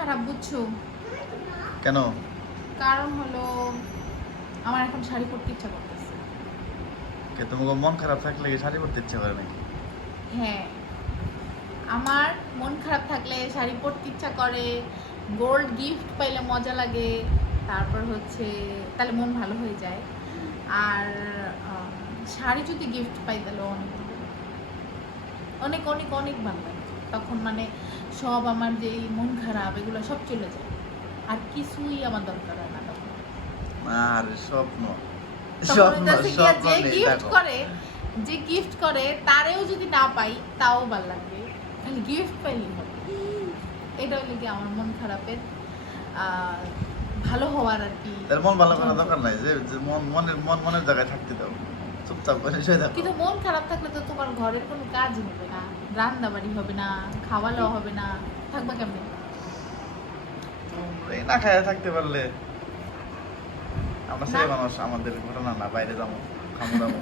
খারাপ বুঝছ? কেন? কারণ হলো আমার এখন শাড়ি পরতে ইচ্ছা করতেছে। কে তোমাকে মন খারাপ থাকলে শাড়ি পরতে ইচ্ছা করে নাকি? হ্যাঁ। আমার মন খারাপ থাকলে শাড়ি পরতে ইচ্ছা করে গোল্ড গিফট পাইলে মজা লাগে তারপর হচ্ছে তাহলে মন ভালো হয়ে যায়। আর শাড়ি যদি গিফট পাই তাহলে অনেক অনেক অনেক অনেক ভালো লাগে। তখন মানে সব আমার যে মন খারাপ এগুলো সব চলে যায়। আর কিছুই আমার দরকার হয় না তখন। আর স্বপ্ন স্বপ্ন স্বপ্ন যে গিফট করে যে গিফট করে তারেও যদি না পাই তাও ভালো লাগবে খালি গিফট পাইলেই হবে। এটা হলো কি আমার মন খারাপের ভালো হওয়ার আর কি মন ভালো করার দরকার নাই যে যে মন মনের মন মনের জায়গায় থাকতে দাও। চুপচাপ শুয়ে থাকো কিন্তু মন খারাপ থাকলে তো তোমার ঘরের কোনো কাজ হবে না রান্না বাড়ি হবে না খাওয়ালেও হবে না থাকবা কেমনে? এই না খায় থাকতে পারলে আমরা না। মানুষ আমাদের ঘটনা না বাইরে যাব খামো যাব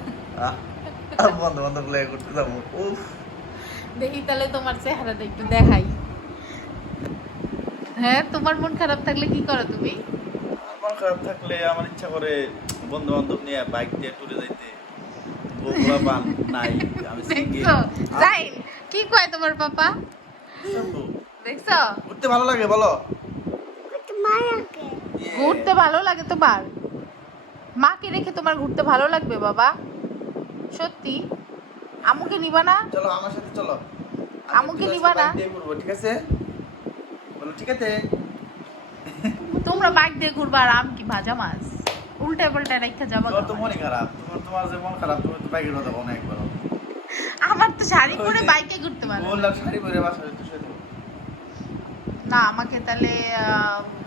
আর বন্ধু বান্ধব লেগে করতে যাব। উফ। দেখি তাহলে তোমার চেহারাটা একটু দেখাই। হ্যাঁ তোমার মন খারাপ থাকলে কি করো তুমি? মন খারাপ থাকলে আমার ইচ্ছা করে বন্ধু বান্ধব নিয়ে বাইক দিয়ে টুরে যাইতে। বগুড়া পান নাই আমি সিঙ্গেল যাই কি কয় তোমার পাপা? দেখছ? ঘুরতে ভালো লাগে বলো। ঘুরতে ভালো লাগে তোমার? মাকে রেখে তোমার ঘুরতে ভালো লাগবে বাবা? সত্যি? আমুকে নিবা না? চলো আমার সাথে চলো। আমুকে নিবা না? ঠিক আছে? বলো ঠিক আছে? তোমরা বাইক দিয়ে ঘুরবা আর আম কি ভাজা মাছ? উল্টে পাল্টে রেখে যাবা তোমার তো কেন? খারাপ। তোমার তোমার যে মন খারাপ তুমি তো বাইকের কথা বলো একবার আমার তো শাড়ি পরে বাইকে ঘুরতে পারো বললাম শাড়ি পরে বাসা যেতে শুয়ে না আমাকে তাহলে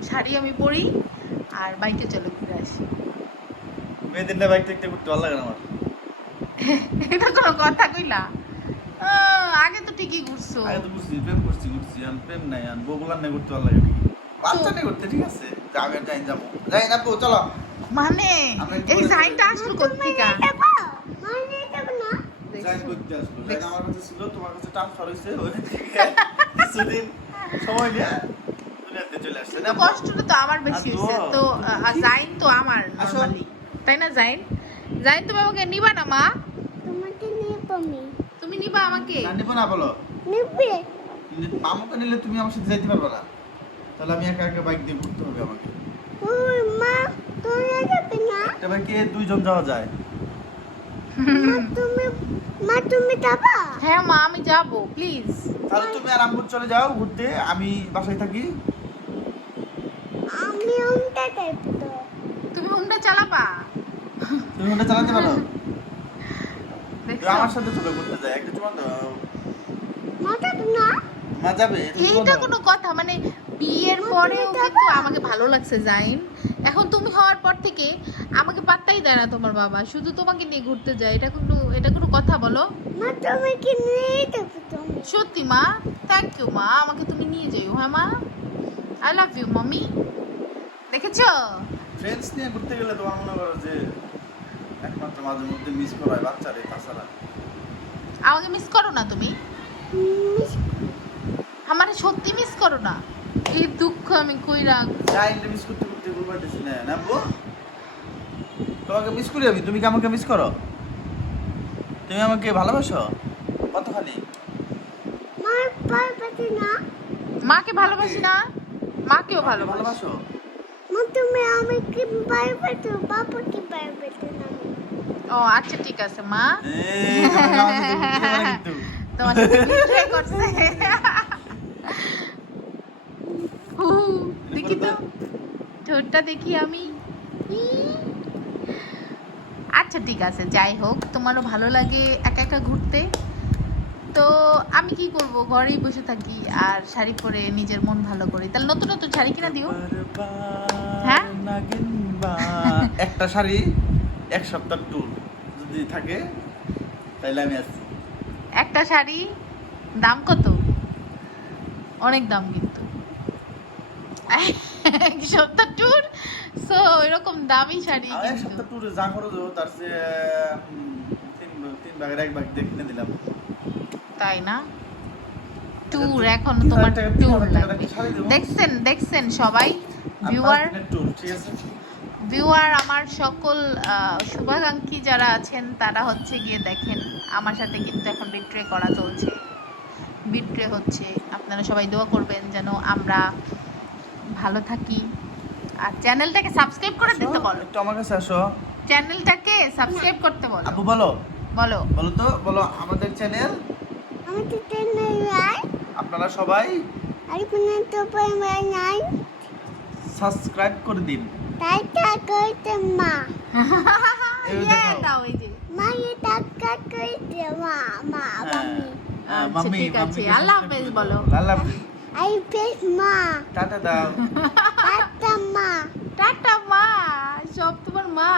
শাড়ি আমি পরি আর বাইকে চলে ঘুরে আসি। মেয়েদের না বাইক দেখতে ঘুরতে ভালো লাগে না আমার। এটা কোনো কথা কইলা? আগে তো ঠিকই ঘুরছো। আগে তো বুঝছি প্রেম করছি ঘুরছি আর প্রেম নাই আর বগুলার নাই ঘুরতে ভালো লাগে বাচ্চা নেই ঘুরতে ঠিক আছে। যাবে যাই যাব। যাই না চলো। মানে এই সাইনটা আসলো কোথেকে আসলো। যাই আমার কাছে ছিল তোমার কাছে ট্রান্সফার হয়েছে কিছুদিন সময় নিয়ে কষ্টটা তো আমার বেশি হয়েছে তো, জাইন তো আমার। নরমালি তাই না জাইন জাইন তুমি আমাকে নিবা না মা? তুমি নিবা আমাকে? না নিবো না বলো। মামুকে নিলে তুমি আমার সাথে যাইতে পারবে না। তাহলে আমি একা একা বাইক দিয়ে ঘুরতে হবে আমাকে। একটা বাইকে দুইজন যাওয়া যায়? হ্যাঁ মা আমি যাব প্লিজ তাহলে তুমি আর আম্মুর চলে যাও ঘুরতে আমি বাসায় থাকি। তুমি হোমটা চালাবা? তুমি ওটা চালাতে পারো? আমার সাথে চলে ঘুরতে যাই একটা দাও মা যাবে এটা চুমা এইটা দাও। কোনো কথা মানে বিয়ের পরেও কিন্তু আমাকে ভালো লাগছে জাইন। এখন তুমি হওয়ার পর থেকে আমাকে পাত্তাই দেয় না তোমার বাবা। শুধু তোমাকে নিয়ে ঘুরতে যায়। এটা কোনো এটা কোনো কথা বলো? সত্যি মা? থ্যাংক ইউ মা। আমাকে তুমি নিয়ে যাইও হ্যাঁ মা? আই লাভ ইউ মামি দেখেছ? ফ্রেন্ডস নিয়ে ঘুরতে গেলে তোমার মনে করো যে একমাত্র মাঝে মধ্যে মিস করা হয় বাচ্চারে তাছাড়া। আমাকে মিস করো না তুমি? আমার সত্যি মিস করো না? এই দুঃখ আমি কই রাখব মিস করতে করতে না। তোমাকে মিস করি আমি? তুমি কি আমাকে মিস করো? তুমি আমাকে ভালোবাসো? কতখানি? মাকে ভালোবাসি না। মাকেও আমাকে ভালোবাসি। ভালোবাসো? তুমি আমি কি পারবে তো বাবা কি পারবে না? ও আচ্ছা ঠিক আছে মা। তোমার করছে। দেখি তো। ঠোঁটটা দেখি আমি। আচ্ছা ঠিক আছে যাই হোক তোমারও ভালো লাগে একা একা ঘুরতে। তো আমি কি করব? ঘরেই বসে থাকি আর শাড়ি পরে নিজের মন ভালো করি। তাহলে নতুন নতুন শাড়ি কিনা দিও। হ্যাঁ? একটা শাড়ি এক সপ্তাহ ট্যুর যদি থাকে তাহলে আমি আসছি। একটা শাড়ি দাম কত? অনেক দাম কিন্তু। এক সপ্তাহ ট্যুর সো এরকম দামি শাড়ি এক সপ্তাহ ট্যুরে যা খরচ তার চেয়ে তিন তিন ভাগের এক ভাগ দিয়ে কিনে দিলাম তাই না? ট্যুর আচ্ছা, এখন তোমার ট্যুর লাগবে। দেখছেন দেখছেন সবাই? ভিউয়ার পাঁচ ঠিক আছে? ভিউয়ার আমার সকল শুভাকাঙ্ক্ষী যারা আছেন তারা হচ্ছে গিয়ে দেখেন আমার সাথে কিন্তু এখন বিট্রে করা চলছে। বিট্রে হচ্ছে। আপনারা সবাই দোয়া করবেন যেন আমরা ভালো থাকি। আর চ্যানেলটাকে সাবস্ক্রাইব করে দিতে বলো। একটু আমার কাছে আসো। চ্যানেলটাকে সাবস্ক্রাইব করতে বলো। আপু বলো। বলো। বলো তো বলো আমাদের চ্যানেল। আমি তো টেনে আপনারা সবাই আর কোনো তো নাই। সাবস্ক্রাইব করে দিন। তাই তা করতে মা। এই ইয়ে দাও। এই যে। মা এটা কা করতে মা মা হ্যাঁ, মামি। হ্যাঁ, আচ্ছা। মাম্মিকে আল্লাহ হাফেজ বলো। আল্লাহ হাফেজ। আই বেশ মা টাটা দাও। টাটা মা। টাটা মা সব তোমার মা।